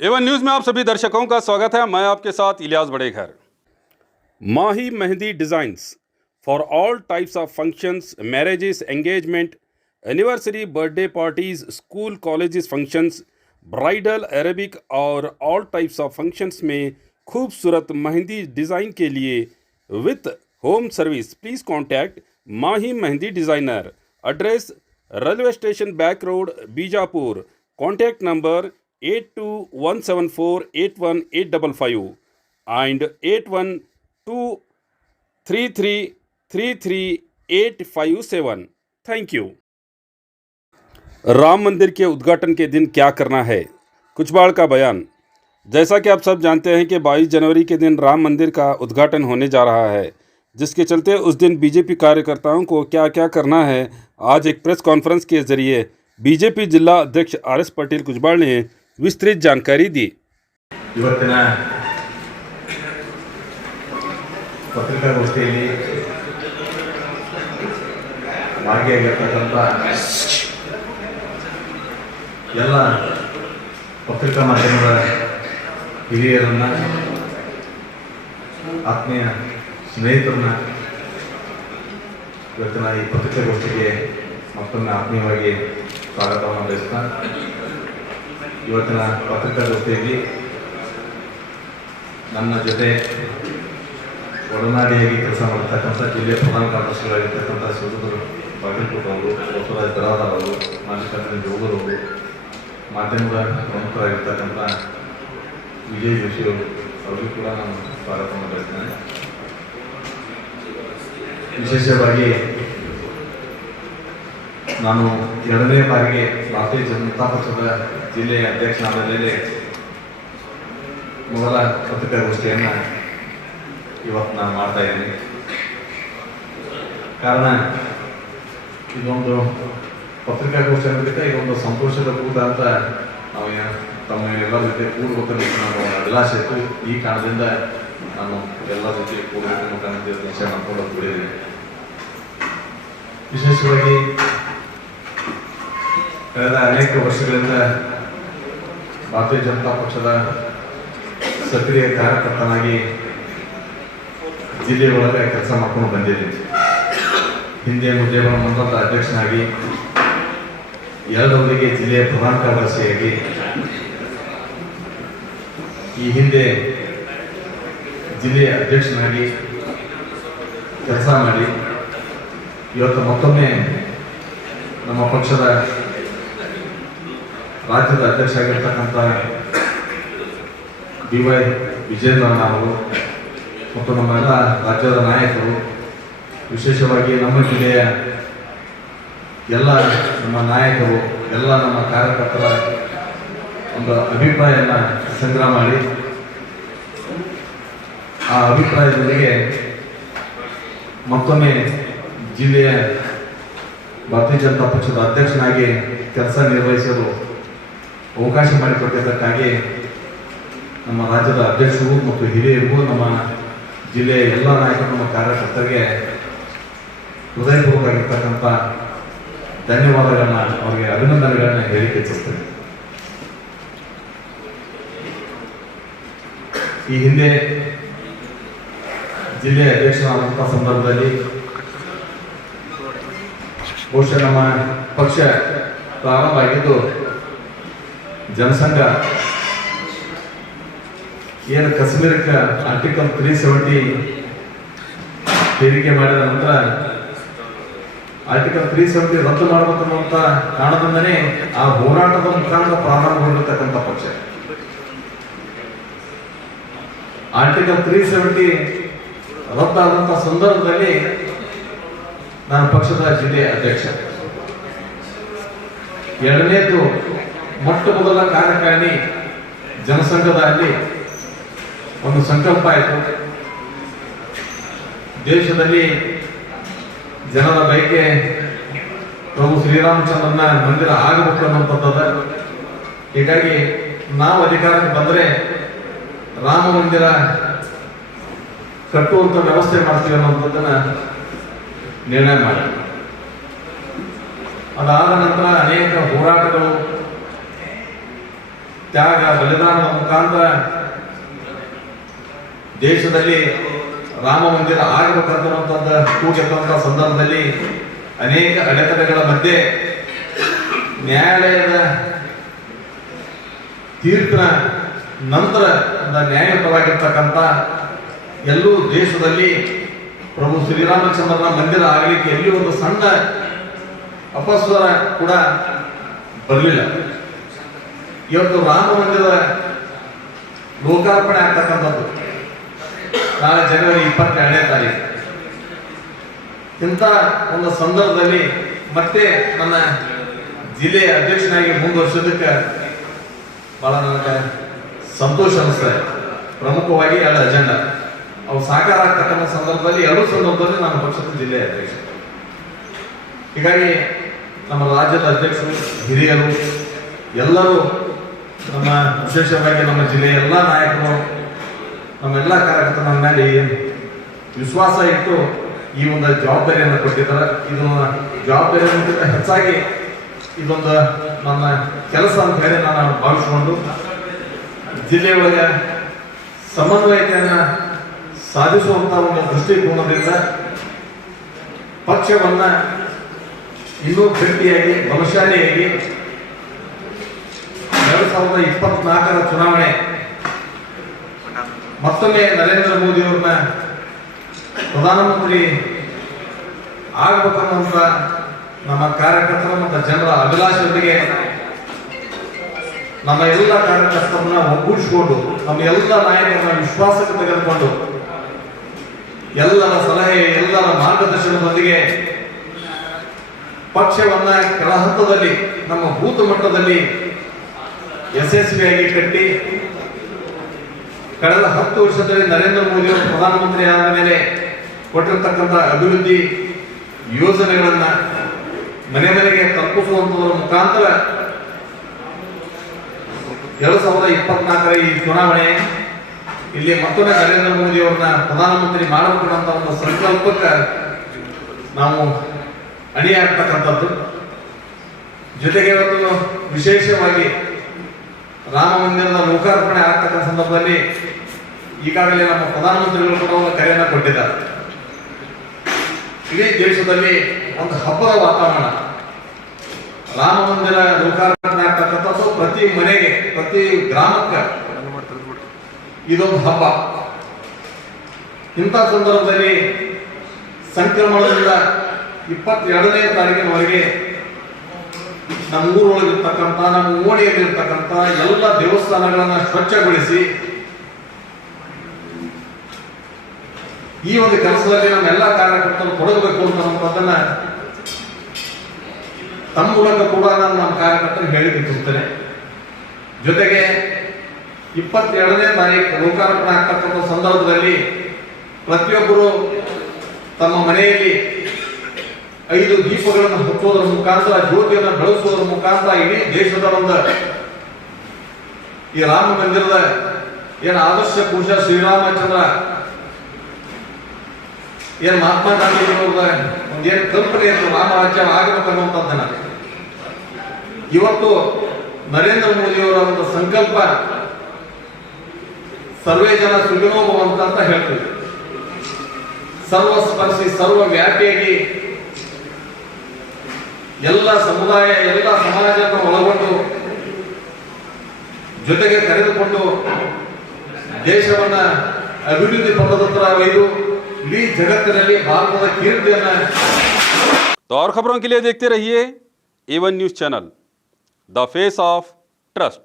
Avon news में आप सभी दर्शकों का स्वागत है। मैं आपके साथ Ilyas Badeghar. Mahi Mehndi designs for all types of functions, marriages, engagement, anniversary, birthday parties, school colleges functions, bridal, Arabic और ऑल टाइप्स ऑफ फंक्शंस में खूबसूरत मेहंदी डिज़ाइन के लिए with home service please contact Mahi Mehndi designer. Address railway station back road, Bijapur. Contact number 8127481855 and 8123333857। Thank you. Ram Mandir के उद्घाटन के दिन क्या करना है, कुचबाड़ का बयान। जैसा कि आप सब जानते हैं कि 22 जनवरी के दिन राम मंदिर का उद्घाटन होने जा रहा है, जिसके चलते उस दिन बीजेपी कार्यकर्ताओं को क्या क्या करना है, आज एक प्रेस कॉन्फ्रेंस के जरिए बीजेपी जिला अध्यक्ष आर.एस. पाटिल कुचबाड़ ने विस्तृत जानकारी दी। ಇವತ್ತಿನ ಪತ್ರಿಕಾಗೋಷ್ಠಿಯಲ್ಲಿ ಭಾಗಿಯಾಗಿರ್ತಕ್ಕಂಥ ಎಲ್ಲ ಪತ್ರಿಕಾ ಮಾಧ್ಯಮದ ಹಿರಿಯರನ್ನ, ಆತ್ಮೀಯ ಸ್ನೇಹಿತರನ್ನ ಇವತ್ತಿನ ಈ ಪತ್ರಿಕಾಗೋಷ್ಠಿಗೆ ಮತ್ತೊಮ್ಮೆ ಆತ್ಮೀಯವಾಗಿ ಸ್ವಾಗತವನ್ನು ಬಯಸ್ತಾ, ಇವತ್ತಿನ ಪತ್ರಿಕಾಗೋಷ್ಠಿಯಲ್ಲಿ ನನ್ನ ಜೊತೆ ಒಡನಾಡಿಯಾಗಿ ಕೆಲಸ ಮಾಡತಕ್ಕಂಥ ಜಿಲ್ಲೆಯ ಪ್ರಧಾನ ಕಾರ್ಯದರ್ಶಿಗಳಾಗಿರ್ತಕ್ಕಂಥ ಶಿವರುದ್ರ ಬಾಗಲಕೋಟೆ ಅವರು, ಬಸವರಾಜ್ ದರಾದಾರ್ ಅವರು, ಮಾಜಿ ಕಾರ್ಯದರ್ಶಿ ಜೋಗರವರು, ಮಾಧ್ಯಮದ ಪ್ರಮುಖರಾಗಿರ್ತಕ್ಕಂಥ ವಿಜಯ್ ಜೋಶಿ ಅವರಿಗೂ ಕೂಡ ನಾನು ಸ್ವಾಗತವನ್ನು ಬಯಸ್ತೇನೆ. ವಿಶೇಷವಾಗಿ ನಾನು ಎರಡನೇ ಬಾರಿಗೆ ಭಾರತೀಯ ಜನತಾ ಪಕ್ಷದ ಜಿಲ್ಲೆಯ ಅಧ್ಯಕ್ಷನಾದ ಮೇಲೆ ಮೊದಲ ಪತ್ರಿಕಾಗೋಷ್ಠಿಯನ್ನು ಇವತ್ತು ನಾನು ಮಾಡ್ತಾ ಇದ್ದೀನಿ. ಕಾರಣ ಇದೊಂದು ಪತ್ರಿಕಾಗೋಷ್ಠಿ ಅನ್ನೋದಕ್ಕೆ ಇದೊಂದು ಸಂತೋಷದ ಕೂಟ ಅಂತ ನಾವು ತಮ್ಮ ಎಲ್ಲರ ಜೊತೆ ಕೂಡಬೇಕಂತ ನಾವು ಅಭಿಲಾಷೆ ಇತ್ತು. ಈ ಕಾರಣದಿಂದ ನಾನು ಎಲ್ಲರ ಜೊತೆ ಕೂಡಬೇಕು ಮುಖಾಂತರ ನಿಶ್ಚಯ ಮಾಡ್ಕೊಂಡು ಕೂಡಿದ್ದೀನಿ. ವಿಶೇಷವಾಗಿ ಕಳೆದ ಅನೇಕ ವರ್ಷಗಳಿಂದ ಭಾರತೀಯ ಜನತಾ ಪಕ್ಷದ ಸಕ್ರಿಯ ಕಾರ್ಯಕರ್ತನಾಗಿ ಜಿಲ್ಲೆಯೊಳಗೆ ಕೆಲಸ ಮಾಡ್ಕೊಂಡು ಬಂದಿದ್ದೀನಿ. ಹಿಂದೆ ಮುದ್ದೇಬಳ ಮಂಡಲದ ಅಧ್ಯಕ್ಷನಾಗಿ, ಎರಡವರಿಗೆ ಜಿಲ್ಲೆಯ ಪ್ರಧಾನ ಕಾರ್ಯದರ್ಶಿಯಾಗಿ, ಈ ಹಿಂದೆ ಜಿಲ್ಲೆಯ ಅಧ್ಯಕ್ಷನಾಗಿ ಕೆಲಸ ಮಾಡಿ ಇವತ್ತು ಮತ್ತೊಮ್ಮೆ ನಮ್ಮ ಪಕ್ಷದ ರಾಜ್ಯದ ಅಧ್ಯಕ್ಷ ಆಗಿರ್ತಕ್ಕಂಥ ಡಿ.ವೈ. ವಿಜೇಂದ್ರಣ್ಣ ಅವರು ಮತ್ತು ನಮ್ಮೆಲ್ಲ ರಾಜ್ಯದ ನಾಯಕರು, ವಿಶೇಷವಾಗಿ ನಮ್ಮ ಜಿಲ್ಲೆಯ ಎಲ್ಲ ನಮ್ಮ ನಾಯಕರು, ಎಲ್ಲ ನಮ್ಮ ಕಾರ್ಯಕರ್ತರ ಒಂದು ಅಭಿಪ್ರಾಯವನ್ನು ಸಂಗ್ರಹ ಮಾಡಿ ಆ ಅಭಿಪ್ರಾಯದೊಂದಿಗೆ ಮತ್ತೊಮ್ಮೆ ಜಿಲ್ಲೆಯ ಭಾರತೀಯ ಜನತಾ ಪಕ್ಷದ ಅಧ್ಯಕ್ಷನಾಗಿ ಕೆಲಸ ನಿರ್ವಹಿಸಲು ಅವಕಾಶ ಮಾಡಿಕೊಟ್ಟಿದ್ದಕ್ಕಾಗಿ ನಮ್ಮ ರಾಜ್ಯದ ಅಧ್ಯಕ್ಷರು ಮತ್ತು ಹಿರಿಯರಿಗೂ, ನಮ್ಮ ಜಿಲ್ಲೆಯ ಎಲ್ಲ ನಾಯಕರು, ನಮ್ಮ ಕಾರ್ಯಕರ್ತರಿಗೆ ಹೃದಯಪೂರ್ವಕವಾಗಿರ್ತಕ್ಕಂಥ ಧನ್ಯವಾದಗಳನ್ನ, ಅವರಿಗೆ ಅಭಿನಂದನೆಗಳನ್ನ ಹೇಳಿಕೆ ಇಚ್ಛಿಸ್ತೇನೆ. ಈ ಹಿಂದೆ ಜಿಲ್ಲೆಯ ಅಧ್ಯಕ್ಷರಾದಂಥ ಸಂದರ್ಭದಲ್ಲಿ ಬಹುಶಃ ನಮ್ಮ ಪಕ್ಷ ಪ್ರಾರಂಭ ಆಗಿದ್ದು ಜನಸಂಘ ಏನು ಕಾಶ್ಮೀರಕ್ಕೆ ಆರ್ಟಿಕಲ್ 370 ಹೇರಿಕೆ ಮಾಡಿದ ನಂತರ ಆರ್ಟಿಕಲ್ 370 ರದ್ದು ಮಾಡಬೇಕನ್ನುವಂಥ ಕಾರಣದಿಂದನೇ ಆ ಹೋರಾಟದ ಮುಖಾಂತರ ಪ್ರಾರಂಭಗೊಂಡಿರ್ತಕ್ಕಂಥ ಪಕ್ಷ. ಆರ್ಟಿಕಲ್ 370 ರದ್ದಾದಂಥ ಸಂದರ್ಭದಲ್ಲಿ ನಾನು ಪಕ್ಷದ ಜಿಲ್ಲೆಯ ಅಧ್ಯಕ್ಷ. ಎರಡನೇದು, ಮೊಟ್ಟ ಮೊದಲ ಕಾರ್ಯಕಾರಿಣಿ ಜನಸಂಘದಲ್ಲಿ ಒಂದು ಸಂಕಲ್ಪ ಆಯಿತು. ದೇಶದಲ್ಲಿ ಜನರ ಬಯಕೆ ಪ್ರಭು ಶ್ರೀರಾಮಚಂದ್ರನ ಮಂದಿರ ಆಗಬೇಕು ಅನ್ನುವಂಥದ್ದು. ಹೀಗಾಗಿ ನಾವು ಅಧಿಕಾರಕ್ಕೆ ಬಂದರೆ ರಾಮ ಮಂದಿರ ಕಟ್ಟುವಂಥ ವ್ಯವಸ್ಥೆ ಮಾಡ್ತೀವಿ ಅನ್ನುವಂಥದ್ದನ್ನ ನಿರ್ಣಯ ಮಾಡಿ, ಅದಾದ ನಂತರ ಅನೇಕ ಹೋರಾಟಗಳು ತ್ಯಾಗ ಬಲಿದಾನದ ಮುಖಾಂತರ ದೇಶದಲ್ಲಿ ರಾಮ ಮಂದಿರ ಆಗಬೇಕಂತ ಕೂಗಿರುವಂತ ಸಂದರ್ಭದಲ್ಲಿ ಅನೇಕ ಅಡೆತಡೆಗಳ ಮಧ್ಯೆ ನ್ಯಾಯಾಲಯದ ತೀರ್ಪಿನ ನಂತರ ನ್ಯಾಯಯುತವಾಗಿರ್ತಕ್ಕಂಥ ಎಲ್ಲೂ ದೇಶದಲ್ಲಿ ಪ್ರಭು ಶ್ರೀರಾಮಚಂದ್ರನ ಮಂದಿರ ಆಗಲಿಕ್ಕೆ ಎಲ್ಲಿ ಒಂದು ಸಣ್ಣ ಅಪಸ್ವರ ಕೂಡ ಬರಲಿಲ್ಲ. ಇವತ್ತು ರಾಮ ಮಂದಿರ ಲೋಕಾರ್ಪಣೆ ಆಗ್ತಕ್ಕಂಥದ್ದು ನಾಳೆ ಜನವರಿ 22ನೇ ತಾರೀಕು. ಇಂಥ ಒಂದು ಸಂದರ್ಭದಲ್ಲಿ ಮತ್ತೆ ನನ್ನ ಜಿಲ್ಲೆಯ ಅಧ್ಯಕ್ಷನಾಗಿ ಮುಂದುವರಿಸೋದಕ್ಕೆ ಬಹಳ ನನಗೆ ಸಂತೋಷ ಅನಿಸ್ತದೆ. ಪ್ರಮುಖವಾಗಿ 2 ಅಜೆಂಡಾ ಅವು ಸಾಕಾರ ಆಗ್ತಕ್ಕಂಥ ಸಂದರ್ಭದಲ್ಲಿ 2 ಸಂದರ್ಭದಲ್ಲಿ ನಾನು ಪಕ್ಷದ ಜಿಲ್ಲೆಯ ಅಧ್ಯಕ್ಷ. ಹೀಗಾಗಿ ನಮ್ಮ ರಾಜ್ಯದ ಅಧ್ಯಕ್ಷರು, ಹಿರಿಯರು ಎಲ್ಲರೂ, ನಮ್ಮ ವಿಶೇಷವಾಗಿ ನಮ್ಮ ಜಿಲ್ಲೆಯ ಎಲ್ಲ ನಾಯಕರು, ನಮ್ಮೆಲ್ಲ ಕಾರ್ಯಕರ್ತರ ನನ್ನ ಮೇಲೆ ವಿಶ್ವಾಸ ಇಟ್ಟು ಈ ಒಂದು ಜವಾಬ್ದಾರಿಯನ್ನು ಕೊಟ್ಟಿದ್ದಾರೆ. ಇದು ಜವಾಬ್ದಾರಿಗಿಂತ ಹೆಚ್ಚಾಗಿ ಇದೊಂದು ನನ್ನ ಕೆಲಸ ಅಂತ ಹೇಳಿ ನಾನು ಭಾವಿಸಿಕೊಂಡು ಜಿಲ್ಲೆಯೊಳಗೆ ಸಮನ್ವಯತೆಯನ್ನು ಸಾಧಿಸುವಂತ ಒಂದು ದೃಷ್ಟಿಕೋನದಿಂದ ಪಕ್ಷವನ್ನ ಇನ್ನೂ ಗಟ್ಟಿಯಾಗಿ ಬಲಶಾಲಿಯಾಗಿ 2024ರ ಚುನಾವಣೆ ಮತ್ತೊಮ್ಮೆ ನರೇಂದ್ರ ಮೋದಿ ಅವ್ರನ್ನ ಪ್ರಧಾನಮಂತ್ರಿ ಆಗ್ಬೇಕನ್ನುವಂತ ನಮ್ಮ ಕಾರ್ಯಕರ್ತರ ಮತ್ತು ಜನರ ಅಭಿಲಾಷೆಯೊಂದಿಗೆ ನಮ್ಮ ಎಲ್ಲ ಕಾರ್ಯಕರ್ತರನ್ನ ಒಗ್ಗೂಡಿಸಿಕೊಂಡು ನಮ್ಮ ಎಲ್ಲ ನಾಯಕರನ್ನ ವಿಶ್ವಾಸಕ್ಕೆ ತೆಗೆದುಕೊಂಡು ಎಲ್ಲರ ಸಲಹೆ, ಎಲ್ಲರ ಮಾರ್ಗದರ್ಶನದೊಂದಿಗೆ ಪಕ್ಷವನ್ನ ಕೆಳ ಹಂತದಲ್ಲಿ ನಮ್ಮ ಬೂತ್ ಮಟ್ಟದಲ್ಲಿ ಯಶಸ್ವಿಯಾಗಿ ಕಟ್ಟಿ ಕಳೆದ 10 ವರ್ಷದಲ್ಲಿ ನರೇಂದ್ರ ಮೋದಿ ಅವರು ಪ್ರಧಾನಮಂತ್ರಿ ಆದ ಮೇಲೆ ಕೊಟ್ಟಿರತಕ್ಕಂಥ ಅಭಿವೃದ್ಧಿ ಯೋಜನೆಗಳನ್ನ ಮನೆ ಮನೆಗೆ ತಲುಪಿಸುವಂತದರ ಮುಖಾಂತರ 2024ರ ಈ ಚುನಾವಣೆ ಇಲ್ಲಿ ಮತ್ತೊಮ್ಮೆ ನರೇಂದ್ರ ಮೋದಿ ಅವರನ್ನ ಪ್ರಧಾನಮಂತ್ರಿ ಮಾಡಬೇಕಂತ ಒಂದು ಸಂಕಲ್ಪಕ್ಕೆ ನಾವು ಅಣಿಯಾಗ್ತಕ್ಕಂಥದ್ದು. ಜೊತೆಗೆ ಇವತ್ತು ವಿಶೇಷವಾಗಿ ರಾಮ ಮಂದಿರದ ಲೋಕಾರ್ಪಣೆ ಆಗ್ತಕ್ಕಂಥ ಸಂದರ್ಭದಲ್ಲಿ ಈಗಾಗಲೇ ನಮ್ಮ ಪ್ರಧಾನಮಂತ್ರಿಗಳು ಕೂಡ ಒಂದು ಕರೆಯನ್ನು ಕೊಟ್ಟಿದ್ದಾರೆ. ಇಡೀ ದೇಶದಲ್ಲಿ ಒಂದು ಹಬ್ಬದ ವಾತಾವರಣ. ರಾಮ ಮಂದಿರ ಲೋಕಾರ್ಪಣೆ ಆಗ್ತಕ್ಕಂಥದ್ದು ಪ್ರತಿ ಮನೆಗೆ, ಪ್ರತಿ ಗ್ರಾಮಕ್ಕೆ ಇದೊಂದು ಹಬ್ಬ. ಇಂಥ ಸಂದರ್ಭದಲ್ಲಿ ಸಂಕ್ರಮಣದಿಂದ 22ನೇ ತಾರೀಕಿನವರೆಗೆ ನಮ್ಮ ಊರೊಳಗಿರ್ತಕ್ಕಂಥ, ನಮ್ಮ ಓಣಿಯಲ್ಲಿರ್ತಕ್ಕಂಥ ಎಲ್ಲ ದೇವಸ್ಥಾನಗಳನ್ನ ಸ್ವಚ್ಛಗೊಳಿಸಿ ಈ ಒಂದು ಕೆಲಸದಲ್ಲಿ ನಮ್ಮೆಲ್ಲ ಕಾರ್ಯಕರ್ತರು ತೊಡಗಬೇಕು ಅನ್ನುವಂಥದ್ದನ್ನ ತಮ್ಮ ಮೂಲಕ ಕೂಡ ನಾನು ನಮ್ಮ ಕಾರ್ಯಕರ್ತರಿಗೆ ಹೇಳಿಕೊಳ್ತೇನೆ. ಜೊತೆಗೆ 22ನೇ ತಾರೀಕು ಲೋಕಾರ್ಪಣೆ ಆಗ್ತಕ್ಕಂಥ ಸಂದರ್ಭದಲ್ಲಿ ಪ್ರತಿಯೊಬ್ಬರು ತಮ್ಮ ಮನೆಯಲ್ಲಿ 5 ದೀಪಗಳನ್ನು ಹಚ್ಚೋದ್ರ ಮುಖಾಂತರ, ಜ್ಯೋತಿಯನ್ನು ಬೆಳೆಸೋದ್ರ ಮುಖಾಂತರ ಇಡೀ ದೇಶದ ಒಂದು ಈ ರಾಮ ಮಂದಿರದ ಏನು ಆದರ್ಶ ಪುರುಷ ಶ್ರೀರಾಮಚಂದ್ರ, ಏನ್ ಮಹಾತ್ಮ ಗಾಂಧಿ ಒಂದೇನು ಕಲ್ಪನೆ ಇತ್ತು ರಾಮರಾಜ್ಯ ಆಗಬೇಕನ್ನುವಂಥದ್ದನ್ನ ಇವತ್ತು ನರೇಂದ್ರ ಮೋದಿ ಅವರ ಒಂದು ಸಂಕಲ್ಪ ಸರ್ವೇ ಜನ ಸುಖಿನೋ ಭವಂತು ಅಂತ ಹೇಳ್ತೀವಿ. ಸರ್ವಸ್ಪರ್ಶಿ, ಸರ್ವವ್ಯಾಪಿಯಾಗಿ ಎಲ್ಲ ಸಮುದಾಯ, ಎಲ್ಲ ಸಮಾಜವನ್ನು ಒಳಗೊಂಡು ಜೊತೆಗೆ ಕರೆದುಕೊಂಡು ದೇಶವನ್ನ ಅಭಿವೃದ್ಧಿ ಪಥದತ್ತ ಒಯ್ದು इडीं जगत्तिनल्लि भारतದ ಕೀರ್ತಿಯನ್ನ. तो और खबरों के लिए देखते रहिए A1 news channel, the face of trust.